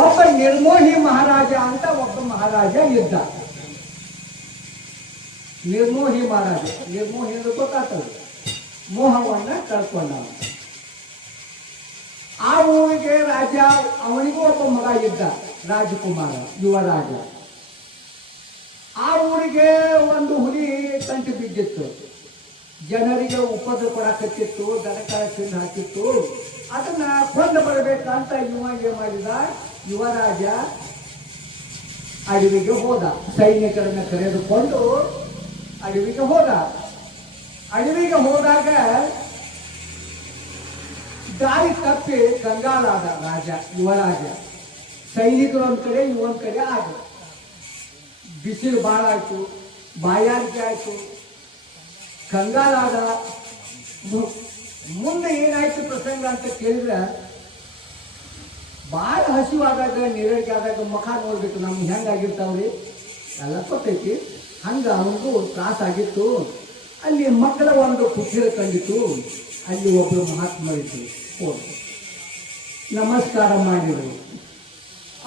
ಒಬ್ಬ ನಿರ್ಮೋಹಿ ಮಹಾರಾಜ ಅಂತ ಒಬ್ಬ ಮಹಾರಾಜ ಇದ್ದ. ನಿರ್ಮೋಹಿ ಮಹಾರಾಜ, ನಿರ್ಮೋಹಿ ಅಂದ್ರೆ ಗೊತ್ತಾಗ್ತದೆ, ಮೋಹವನ್ನ ಕಳ್ಕೊಂಡ. ಆ ಊರಿಗೆ ರಾಜ, ಅವನಿಗೂ ಒಬ್ಬ ಮಗ ಇದ್ದ, ರಾಜಕುಮಾರ, ಯುವರಾಜ. ಆ ಊರಿಗೆ ಒಂದು ಹುಲಿ ಕಂಟಿ ಬಿದ್ದಿತ್ತು, ಜನರಿಗೆ ಉಪದ್ರ ಕೊಡಕತ್ತಿತ್ತು, ದನಕರ ತಿಂದು ಹಾಕಿತ್ತು. ಅದನ್ನ ಕೊಂದು ಬರಬೇಕಂತ ಇವ ಏನ್ ಮಾಡಿದ, ಯುವರಾಜ ಅಡವಿಗೆ ಹೋದ. ಸೈನಿಕರನ್ನ ಕರೆದುಕೊಂಡು ಅಡವಿಗೆ ಹೋದ. ಅಡವಿಗೆ ಹೋದಾಗ ದಾರಿ ತಪ್ಪಿ ಕಂಗಾಲಾದ ರಾಜ, ಯುವರಾಜ. ಸೈನಿಕರು ಒಂದ್ ಕಡೆ, ಇವೊಂದ್ ಕಡೆ ಆದ. ಬಿಸಿಲು ಭಾಳ ಆಯ್ತು, ಬಾಯಾರಿಕೆ ಆಯ್ತು, ಕಂಗಾಲಾದ. ಮುಂದೆ ಏನಾಯ್ತು ಪ್ರಸಂಗ ಅಂತ ಕೇಳಿದ್ರೆ, ಭಾಳ ಹಸಿವಾದಾಗ, ನೀರಡಿಕೆ ಆದಾಗ ಮುಖ ನೋಡ್ಬೇಕು, ನಮ್ಗೆ ಹೆಂಗಾಗಿರ್ತಾವ್ರಿ ಎಲ್ಲ ಗೊತ್ತೈತಿ. ಹಂಗ ಅವನಿಗೂ ತ್ರಾಸ ಆಗಿತ್ತು. ಅಲ್ಲಿ ಮಕ್ಕಳ ಒಂದು ಕುಟೀರ ಕಂಡಿತು. ಅಲ್ಲಿ ಒಬ್ಬರು ಮಹಾತ್ಮರಿದ್ರು, ನಮಸ್ಕಾರ ಮಾಡಿದರು.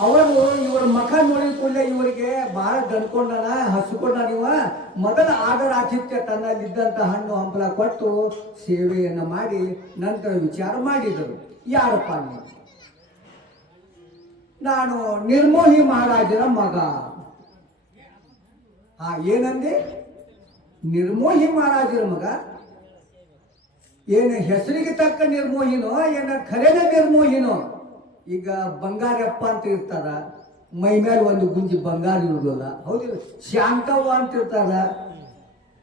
ಅವರು ಇವರ ಮುಖ ನೋಡಿದ ಕೂಡಲೇ ಇವರಿಗೆ ಬಹಳ ದನ್ಕೊಂಡನ, ಹಸ್ಕೊಂಡ. ಇವ ಮೊದಲ ಆದರ ಆತಿಥ್ಯ ತನ್ನಲ್ಲಿದ್ದಂಥ ಹಣ್ಣು ಹಂಪಲ ಕೊಟ್ಟು ಸೇವೆಯನ್ನು ಮಾಡಿ ನಂತರ ವಿಚಾರ ಮಾಡಿದರು, ಯಾರಪ್ಪ ನಾನು ನಿರ್ಮೋಹಿ ಮಹಾರಾಜರ ಮಗ. ಏನಂದೆ, ನಿರ್ಮೋಹಿ ಮಹಾರಾಜರ ಮಗ. ಏನು ಹೆಸರಿಗೆ ತಕ್ಕ ನಿರ್ಮೋಹಿನೋ, ಏನ ಖರೇನ ನಿರ್ಮೋಹಿನೋ? ಈಗ ಬಂಗಾರಪ್ಪ ಅಂತ ಇರ್ತಾರ, ಮೈ ಮೇಲೆ ಒಂದು ಗುಂಜಿ ಬಂಗಾರ ಇರುವುದಿಲ್ಲ, ಹೌದಿಲ್ಲ? ಶಾಂತವ್ವ ಅಂತ ಇರ್ತಾರ,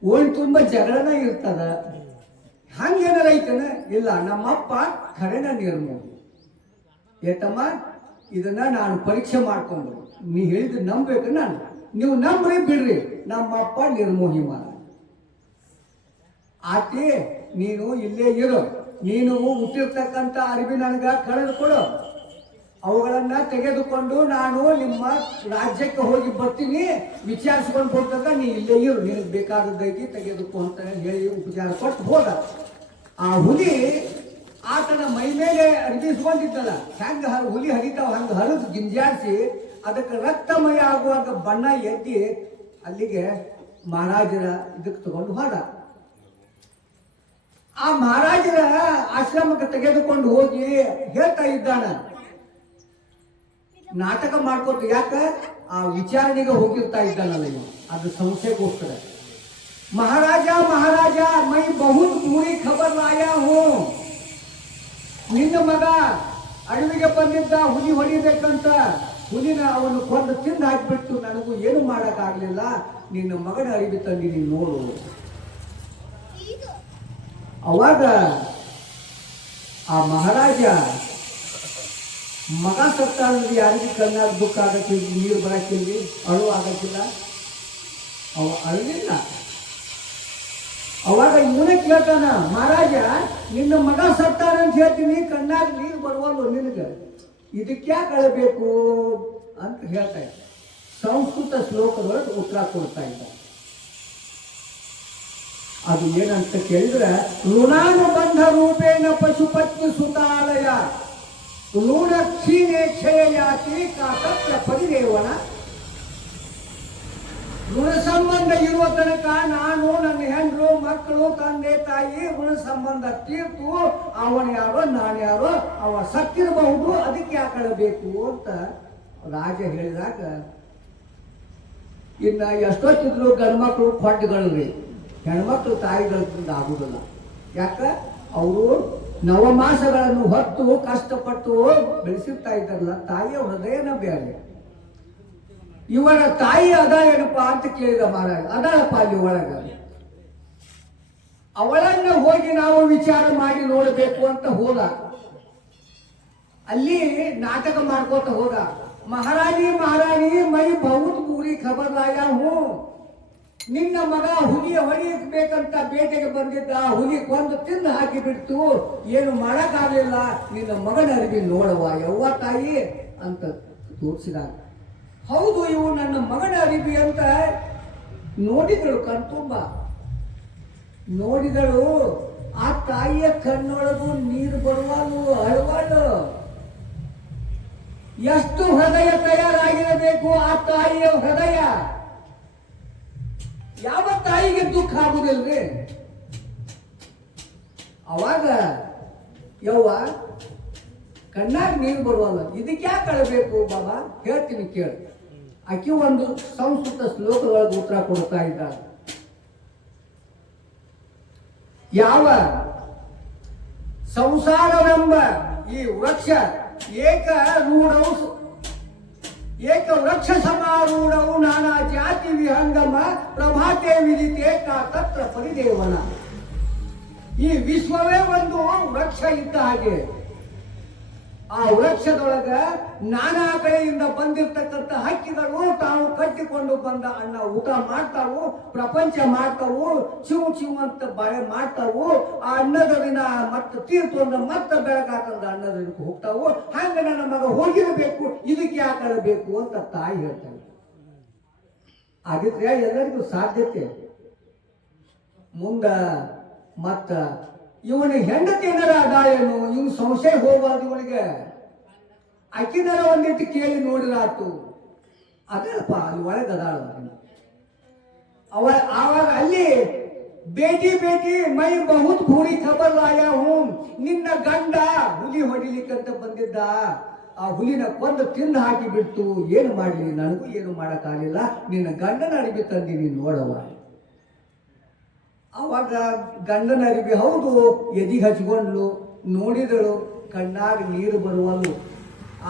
ಓಣಿ ತುಂಬ ಜಗಳನ ಇರ್ತಾರ. ಹಂಗೇನಾರ ಐತನ? ಇಲ್ಲ, ನಮ್ಮಪ್ಪ ಖರೇನ ನಿರ್ಮೋಹಿ. ಏತಮ್ಮ, ಇದನ್ನ ನಾನು ಪರೀಕ್ಷೆ ಮಾಡ್ಕೊಂಡು, ನೀ ಹೇಳಿದ್ರೆ ನಂಬೇಕು. ನಾನು, ನೀವು ನಂಬ್ರಿ ಬಿಡ್ರಿ, ನಮ್ಮಪ್ಪ ನಿರ್ಮೋಹಿ ಮಾಡ. ಆತಿ, ನೀನು ಇಲ್ಲೇ ಇರು. ನೀನು ಹುಟ್ಟಿರ್ತಕ್ಕಂಥ ಅರಿವಿ ನನಗ ಕಳೆದು ಕೊಡು. ಅವುಗಳನ್ನ ತೆಗೆದುಕೊಂಡು ನಾನು ನಿಮ್ಮ ರಾಜ್ಯಕ್ಕೆ ಹೋಗಿ ಬರ್ತೀನಿ, ವಿಚಾರಿಸ್ಕೊಂಡು ಹೋಗ್ತಕ್ಕ. ನೀ ಇಲ್ಲೇ ಇರು, ನಿನಗೆ ಬೇಕಾದದ್ದೈತಿ ತೆಗೆದುಕೊ ಅಂತ ಹೇಳಿ ಉಪಚಾರ ಕೊಟ್ಟು ಹೋದ. ಆ ಹುಲಿ ಆತನ ಮೈ ಮೇಲೆ ಅರಿಬಿಸ್ಕೊಂಡಿದ್ದಲ್ಲ, ಹೆಂಗ ಹುಲಿ ಹರಿತಾವ ಹಂಗ ಹರಿದು ಗಿಂಜಾಡಿಸಿ ಅದಕ್ಕೆ ರಕ್ತಮಯ ಆಗುವಾಗ ಬಣ್ಣ ಎದ್ದಿ ಅಲ್ಲಿಗೆ ಮಹಾರಾಜರ ಇದಕ್ಕೆ ತಗೊಂಡು ಹೋದ. ಆ ಮಹಾರಾಜರ ಆಶ್ರಮಕ್ಕೆ ತೆಗೆದುಕೊಂಡು ಹೋಗಿ ಹೇಳ್ತಾ ಇದ್ದಾನ, ನಾಟಕ ಮಾಡ್ಕೊತ. ಯಾಕ? ಆ ವಿಚಾರಣೆಗೆ ಹೋಗಿರ್ತಾ ಇದ್ದಾನಲ್ಲ ಇವ, ಅದು ಸಂಶಯಕ್ಕೋಸ್ಕರ. ಮಹಾರಾಜ ಮಹಾರಾಜ, ಮೈ ಬಹುತ್ ಬೂರಿ ಖಬರ್ ಲಾಯಾ ಹೂ. ನಿನ್ನ ಮಗ ಅಡವಿಗೆ ಬಂದಿದ್ದ ಹುಲಿ ಹೊಡಿಬೇಕಂತ. ಹುಲಿನ ಅವನು ಕೊಂದು ತಿಂದು ಹಾಕಿಬಿಟ್ಟು ನನಗೂ ಏನು ಮಾಡಕ್ಕಾಗ್ಲಿಲ್ಲ. ನಿನ್ನ ಮಗನ ಅರಿವಿ ತಂದಿ ನೀನು ನೋಡು. ಅವಾಗ ಆ ಮಹಾರಾಜ ಮಗ ಸತ್ತ ಅಂದ್ರೆ ಯಾರಿಗೂ ಕಣ್ಣಾಗ ದುಃಖ ಆಗಕ್ಕಿಲ್ಲ, ನೀರು ಬರಕ್ಕಿಲ್ಲ, ಅಳು ಆಗಕ್ಕಿಲ್ಲ. ಅವ ಅಳಲಿಲ್ಲ. ಅವಾಗ ಇವನೇ ಕೇಳ್ತಾನ, ಮಹಾರಾಜ ನಿನ್ನ ಮಗ ಸತ್ತಾನಂತ ಹೇಳ್ತೀನಿ, ಕಣ್ಣಾಗ ನೀರು ಬರುವಲ್ವ ನಿನಗೆ, ಇದಕ್ಯಾಕೆ ಅಳಬೇಕು ಅಂತ ಹೇಳ್ತಾ ಇದ್ದ. ಸಂಸ್ಕೃತ ಶ್ಲೋಕದೊಳಗೆ ಉತ್ತರ ಕೊಡ್ತಾ ಇದ್ದ. ಅದು ಏನಂತ ಕೇಳಿದ್ರೆ, ಋಣಾನುಬಂಧ ರೂಪೇಣ ಪಶುಪತ್ನಿ ಸುತಾಲಯ ಋಣ ಕ್ಷೀಣೆ ಕ್ಷಯ ಯಾತಿ ಕಾತತ್ರ ಪರಿದೇವನ. ಋಣ ಸಂಬಂಧ ಇರುವ ತನಕ ನಾನು, ನನ್ನ ಹೆಂಡ್ರು, ಮಕ್ಕಳು, ತಂದೆ ತಾಯಿ ಋಣ ಸಂಬಂಧ ತೀರ್ತು ಅವನ ಯಾರೋ ನಾನು ಯಾರೋ, ಅವ ಸತ್ತಿರಬಹುದು, ಅದಕ್ಕೆ ಯಾಕಳಬೇಕು ಅಂತ ರಾಜ ಹೇಳಿದಾಗ, ಇನ್ನ ಎಷ್ಟೊತ್ತಿದ್ರು ಗಂಡ್ಮಕ್ಳು ಕೊಟ್ಟಗಳ್ರಿ, ಹೆಣ್ಮಕ್ಳು ತಾಯಿಗಳಿಂದ ಆಗುದಿಲ್ಲ. ಯಾಕ? ಅವರು ನವಮಾಸಗಳನ್ನು ಹೊತ್ತು ಕಷ್ಟಪಟ್ಟು ಬೆಳೆಸಿರ್ತಾ ಇದ್ದಾರಲ್ಲ, ತಾಯಿಯ ಹೃದಯನ ಬೇರೆ. ಇವರ ತಾಯಿ ಅದ ಏನಪ್ಪ ಅಂತ ಕೇಳಿದ ಮಹಾರಾಜ. ಅದಾಳಪ್ಪ ಅಲ್ಲಿ ಒಳಗ, ಅವಳನ್ನ ಹೋಗಿ ನಾವು ವಿಚಾರ ಮಾಡಿ ನೋಡಬೇಕು ಅಂತ ಹೋದ. ಅಲ್ಲಿ ನಾಟಕ ಮಾಡ್ಕೋತ ಹೋದ. ಮಹಾರಾಣಿ ಮಹಾರಾಣಿ ಮೈ ಬಹುತ್ ಬೂರಿ ಖಬರ್ ಲಾಯಾ ಹೂ. ನಿನ್ನ ಮಗ ಹುಲಿಯ ಹೊಡಿಬೇಕಂತ ಬೇಟೆಗೆ ಬಂದಿದ್ದ, ಹುಲಿ ಕೊಂದು ತಿಂದು ಹಾಕಿ ಬಿಡ್ತು, ಏನು ಮಾಡಕ್ಕಾಗಲಿಲ್ಲ. ನಿನ್ನ ಮಗನ ಅರಿವಿ ನೋಡವ ಯವ್ವ ತಾಯಿ ಅಂತ ತೋರಿಸಿದಾಗ, ಹೌದು ಇವು ನನ್ನ ಮಗನ ಅರಿವಿ ಅಂತ ನೋಡಿದಳು. ಕಣ್ತುಂಬ ನೋಡಿದಳು. ಆ ತಾಯಿಯ ಕಣ್ಣೊಳಗೂ ನೀರು ಬರುವಳು, ಅಳವಳು. ಎಷ್ಟು ಹೃದಯ ತಯಾರಾಗಿರಬೇಕು ಆ ತಾಯಿಯ ಹೃದಯ. ಯಾವ ತಾಯಿಗೆ ದುಃಖ ಆಗುದಿಲ್ರಿ? ಅವಾಗ ಯವ್ವ ಕಣ್ಣಾಗ ನೀರು ಬರುವಲ್ಲ, ಇದಕ್ಕೆ ಯಾಕೆ ಅಳಬೇಕು ಬಾಬಾ? ಹೇಳ್ತೀನಿ ಕೇಳಿ. ಆಕೆ ಒಂದು ಸಂಸ್ಕೃತ ಶ್ಲೋಕದೊಳಗೆ ಉತ್ತರ ಕೊಡ್ತಾ ಇದ್ದಾರೆ. ಯಾವ ಸಂಸಾರವೆಂಬ ಈ ವೃಕ್ಷ ಏಕ ವೃಕ್ಷ ಸಮಾರೂಢವು ನಾನಾ ಜಾತಿ ವಿಹಂಗಮ ಪ್ರಭಾತೆ ವಿದಿತೆ ತತ್ರ ಪರಿದೇವನ. ಈ ವಿಶ್ವವೇ ಒಂದು ವೃಕ್ಷ ಇದ್ದ ಹಾಗೆ. ಆ ವೃಕ್ಷದೊಳಗ ನಾನಾ ಕಡೆಯಿಂದ ಬಂದಿರ್ತಕ್ಕಂಥ ಹಕ್ಕಿಗಳು ತಾವು ಕಟ್ಟಿಕೊಂಡು ಬಂದ ಅನ್ನ ಊಟ ಮಾಡ್ತಾವು, ಪ್ರಪಂಚ ಮಾಡ್ತಾವು, ಚಿವು ಅಂತ ಬಳೆ ಮಾಡ್ತಾವು. ಆ ಅನ್ನದ ದಿನ ಮತ್ತೆ ತೀರ್ಥೊಂದ ಮತ್ತೆ ಬೆಳಗಾತಂದ ಅನ್ನದ ದಿನಕ್ಕೆ ಹೋಗ್ತಾವು. ಹಂಗ ನನ್ನ ಮಗ ಹೋಗಿರಬೇಕು, ಇದಕ್ಕೆ ಯಾಕೆ ಅಳಬೇಕು ಅಂತ ತಾಯಿ ಹೇಳ್ತಾಳೆ. ಆಗಿದ್ರೆ ಎಲ್ಲರಿಗೂ ಸಾಧ್ಯತೆ. ಮುಂದ ಮತ್ತ ಇವನಿಗೆ ಹೆಂಡತಿ ಏನಾರ ಅದಾಳೇನು, ಇವ್ನು ಸಂಶಯ ಹೋಗಬಾರ್ದು ಇವನಿಗೆ. ಅಕ್ಕಿನಾರ ಒಂದಿಟ್ಟು ಕೇಳಿ ನೋಡಿರಾತು. ಅದಪ್ಪ ಅಲ್ಲಿ ಒಳಗೆ ಅದಾಳ. ಆವಾಗ ಅಲ್ಲಿ ಬೇಟಿ ಮೈ ಬಹುತ್ ಭೂರಿ ಖಬರ್ ಲಾಯ ಹೂ, ನಿನ್ನ ಗಂಡ ಹುಲಿ ಹೊಡಿಲಿಕ್ಕಂತ ಬಂದಿದ್ದ. ಆ ಹುಲಿನ ಕೊಂದು ತಿಂದು ಹಾಕಿ ಬಿಡ್ತು. ಏನು ಮಾಡಲಿ, ನನಗೂ ಏನು ಮಾಡಕ್ಕಾಗಲಿಲ್ಲ. ನಿನ್ನ ಗಂಡನ ಅಡಿಗೆ ತಂದೀನಿ ನೋಡವ. ಅವಾಗ ಗಂಡನ ಅರಿವಿ ಹೌದು ಎದಿಗೆ ಹಚ್ಕೊಂಡ್ಲು, ನೋಡಿದಳು, ಕಣ್ಣಾಗ ನೀರು ಬರುವಲ್ಲು.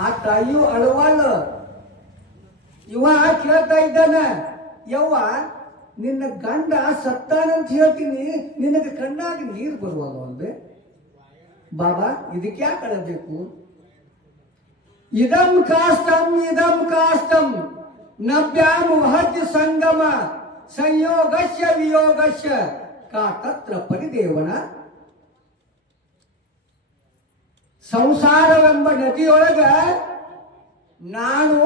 ಆ ತಾಯಿಯು ಅಳವಲ್ಲ. ಇವ ಕೇಳ್ತಾ ಇದ್ದಾನ, ಯವ್ವ ನಿನ್ನ ಗಂಡ ಸತ್ತಾನಂತ ಹೇಳ್ತೀನಿ, ನಿನಗೆ ಕಣ್ಣಾಗ ನೀರು ಬರುವಲ್ಲ ಅಂದೆ. ಬಾಬಾ ಇದಕ್ಕೆ ಯಾಕೆ ಅಳಬೇಕು? ಇದಂ ಕಾಷ್ಟಂ ನಭ್ಯಾಂ ವಹತಿ ಸಂಗಮ ಸಂಯೋಗಸ್ಯ ವಿಯೋಗಸ್ಯ ಕಾ ತತ್ರ ಪರಿದೇವನ. ಸಂಸಾರವೆಂಬ ನದಿಯೊಳಗ ನಾನು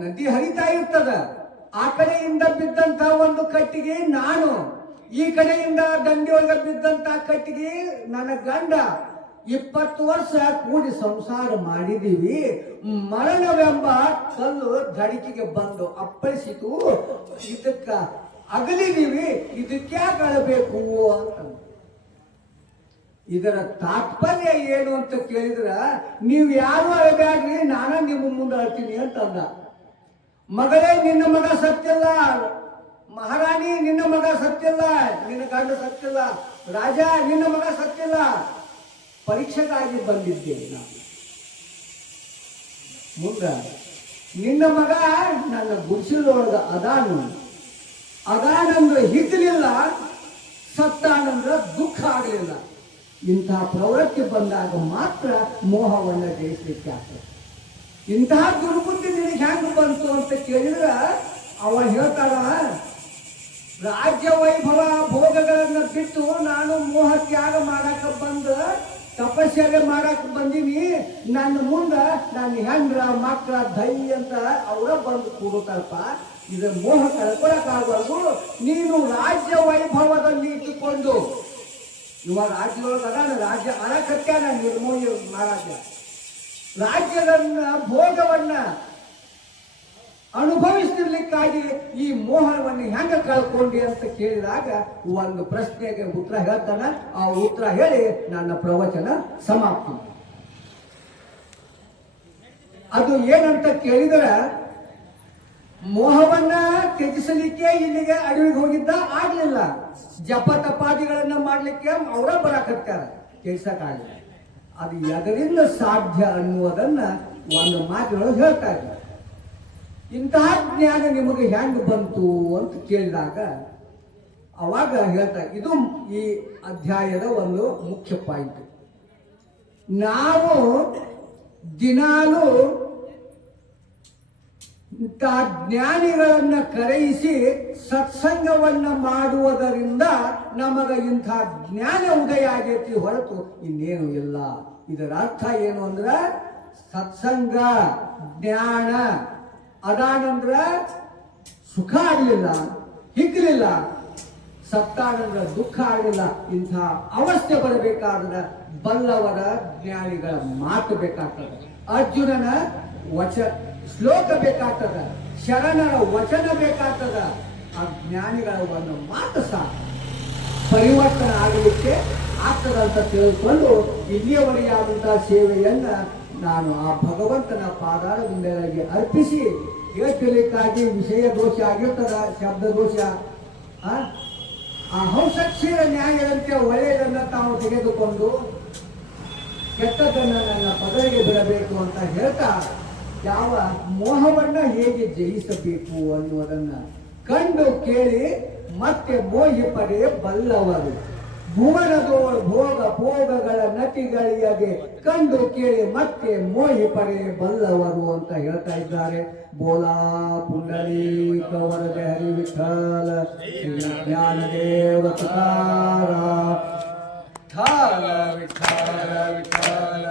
ನದಿ ಹರಿತಾ ಇರ್ತದ. ಆ ಕಡೆಯಿಂದ ಬಿದ್ದಂತ ಒಂದು ಕಟ್ಟಿಗೆ ನಾನು, ಈ ಕಡೆಯಿಂದ ದಂಡಿಯೊಳಗ ಬಿದ್ದಂತ ಕಟ್ಟಿಗೆ ನನ್ನ ಗಂಡ. 20 ವರ್ಷ ಕೂಡಿ ಸಂಸಾರ ಮಾಡಿದೀವಿ. ಮರಣವೆಂಬ ಕಲ್ಲು ಧಡಿಕೆಗೆ ಬಂದು ಅಪ್ಪಳಿಸಿತು. ಇದಕ್ಕ ಅಗಲಿದೀವಿ, ಇದಕ್ಕೆ ಅಳಬೇಕು ಅಂತ. ಇದರ ತಾತ್ಪರ್ಯ ಏನು ಅಂತ ಕೇಳಿದ್ರ, ನೀವು ಯಾರು ಅಳಬ್ಯಾಡ್ರಿ, ನಾನ ನಿಮ್ಮ ಮುಂದೆ ಅಳ್ತೀನಿ ಅಂತಂದ. ಮಗಳೇ ನಿನ್ನ ಮಗ ಸತ್ತಿಲ್ಲ, ಮಹಾರಾಣಿ ನಿನ್ನ ಮಗ ಸತ್ತಿಲ್ಲ, ನಿನ್ನ ಗಂಡ ಸತ್ತಿಲ್ಲ, ರಾಜ ನಿನ್ನ ಮಗ ಸತ್ತಿಲ್ಲ, ಪರೀಕ್ಷೆಗಾಗಿ ಬಂದಿದ್ದೇನೆ ನಾನು. ಮುಂದ ನಿನ್ನ ಮಗ ನನ್ನ ಗುಡಿಸಲೊಳಗ ಅದಾನಂದ್ರೆ ಹಿಗ್ಲಿಲ್ಲ, ಸತ್ತಾನಂದ್ರ ದುಃಖ ಆಗಲಿಲ್ಲ. ಇಂತಹ ಪ್ರವೃತ್ತಿ ಬಂದಾಗ ಮಾತ್ರ ಮೋಹವನ್ನ ಜಯಿಸಲಿಕ್ಕೆ ಆಗ್ತದೆ. ಇಂತಹ ದುರ್ಬುದ್ಧಿ ನಿನಗೆ ಹೆಂಗ್ ಬಂತು ಅಂತ ಕೇಳಿದ್ರ ಅವ ಹೇಳ್ತಾಳ, ರಾಜ್ಯ ವೈಭವ ಭೋಗಗಳನ್ನ ಬಿಟ್ಟು ನಾನು ಮೋಹ ತ್ಯಾಗ ಮಾಡಕ ಬಂದ ತಪಸ್ಸೆಗೆ ಮಾಡಕ್ ಬಂದೀನಿ. ನನ್ನ ಮುಂದ ನನ್ನ ಹೆಂಡ್ರ ಮಕ್ಕಳ ದೈ ಅಂತ ಅವರ ಬಂದು ಕೂಡುತ್ತಾರಪ್ಪ. ಇದು ಮೋಹ ಕಳ್ಕೊಳಕ್ಕಾಗಬಾರ್ದು. ನೀನು ರಾಜ್ಯ ವೈಭವದಲ್ಲಿ ಇಟ್ಟುಕೊಂಡು, ಇವಾಗ ರಾಜ್ಯದೊಳಗೆ ಅದಾನ, ರಾಜ್ಯ ಅರಕತ್ಯಾನ ನಿರ್ಮೋಹಿ ಮಹಾರಾಜ. ರಾಜ್ಯದನ್ನ ಭೋಗವನ್ನ ಅನುಭವಿಸ್ತಿರ್ಲಿಕ್ಕಾಗಿ ಈ ಮೋಹವನ್ನು ಹೆಂಗ ಕಳ್ಕೊಂಡಿ ಅಂತ ಕೇಳಿದಾಗ ಒಂದು ಪ್ರಶ್ನೆಗೆ ಉತ್ತರ ಹೇಳ್ತಾನ. ಆ ಉತ್ತರ ಹೇಳಿ ನನ್ನ ಪ್ರವಚನ ಸಮಾಪ್ತಿ. ಅದು ಏನಂತ ಕೇಳಿದರೆ, ಮೋಹವನ್ನ ತ್ಯಜಿಸಲಿಕ್ಕೆ ಇಲ್ಲಿಗೆ ಅಡವಿಗೆ ಹೋಗಿದ್ದ, ಆಗ್ಲಿಲ್ಲ. ಜಪ ತಪಾದಿಗಳನ್ನ ಮಾಡ್ಲಿಕ್ಕೆ ಅವರ ಬರಾಕತ್ತಾರ, ತ್ಯಜಿಸಕ್ಕಾಗಲಿಲ್ಲ. ಅದು ಎದರಿಂದ ಸಾಧ್ಯ ಅನ್ನುವುದನ್ನ ಒಂದು ಮಾತುಗಳು ಹೇಳ್ತಾ ಇದ್ದಾರೆ. ಇಂತಹ ಜ್ಞಾನ ನಿಮಗೆ ಹೆಂಗ್ ಬಂತು ಅಂತ ಕೇಳಿದಾಗ ಅವಾಗ ಹೇಳ್ತಾ, ಇದು ಈ ಅಧ್ಯಾಯದ ಒಂದು ಮುಖ್ಯ ಪಾಯಿಂಟ್. ನಾವು ದಿನಾಲು ಇಂಥ ಜ್ಞಾನಿಗಳನ್ನ ಕರೆಯಿಸಿ ಸತ್ಸಂಗವನ್ನ ಮಾಡುವುದರಿಂದ ನಮಗ ಇಂಥ ಜ್ಞಾನ ಉದಯ ಆಗೈತಿ ಹೊರತು ಇನ್ನೇನು ಇಲ್ಲ. ಇದರ ಅರ್ಥ ಏನು ಅಂದ್ರ, ಸತ್ಸಂಗ ಜ್ಞಾನ ಅದಾನಂದ್ರ ಸುಖ ಆಗಲಿಲ್ಲ, ಹಿಗ್ಲಿಲ್ಲ, ಸತ್ತಾನಂದ್ರ ದುಃಖ ಆಗಲಿಲ್ಲ. ಇಂಥ ಅವಸ್ಥೆ ಬರಬೇಕಾದ್ರೆ ಬಲ್ಲವರ ಜ್ಞಾನಿಗಳ ಮಾತು ಬೇಕಾಗ್ತದೆ. ಅರ್ಜುನನ ಶ್ಲೋಕ ಬೇಕಾಗ್ತದ, ಶರಣರ ವಚನ ಬೇಕಾಗ್ತದ. ಆ ಜ್ಞಾನಿಗಳ ಒಂದು ಮಾತು ಸಾಕು ಪರಿವರ್ತನೆ ಆಗಲಿಕ್ಕೆ ಆಗ್ತದಂತ ತಿಳ್ಕೊಂಡು ಇಲ್ಲಿಯವರೆಗೆ ಆದಂತಹ ಸೇವೆಯನ್ನ ನಾನು ಆ ಭಗವಂತನ ಪಾದಾರದಿಂದಲಾಗಿ ಅರ್ಪಿಸಿ ಹೇಳ್ತಿರ್ಲಿಕ್ಕಾಗಿ ವಿಷಯ ದೋಷ ಆಗಿರ್ತದ, ಶಬ್ದ ದೋಷ, ಆ ಹಂಸಕ್ಷೀರ ನ್ಯಾಯದಂತೆ ಒಳ್ಳೆಯದನ್ನ ತಾವು ತೆಗೆದುಕೊಂಡು ಕೆಟ್ಟದನ್ನ ನನ್ನ ಪದವಿಗೆ ಬಿಡಬೇಕು ಅಂತ ಹೇಳ್ತಾ ಯಾವ ಮೋಹವನ್ನ ಹೇಗೆ ಜಯಿಸಬೇಕು ಅನ್ನುವುದನ್ನ ಕಂಡು ಕೇಳಿ ಮತ್ತೆ ಮೋಹಿ ಪಡೆ ಬಲ್ಲವರು. ಭುವನದೋಳು ಭೋಗ ಭೋಗಗಳ ನಟಿಗಳಿಯಾಗೆ ಕಂಡು ಕೇಳಿ ಮತ್ತೆ ಮೋಹಿ ಪಡೆ ಬಲ್ಲವರು ಅಂತ ಹೇಳ್ತಾ ಇದ್ದಾರೆ. ಬೋಲಾ ಪುಂಡರೀಕ ವರದ ಹರಿ ವಿಠಲ ಜ್ಞಾನದೇವ ತುಕಾರ ವಿಠಲ ವಿಠಲ ವಿಠಲ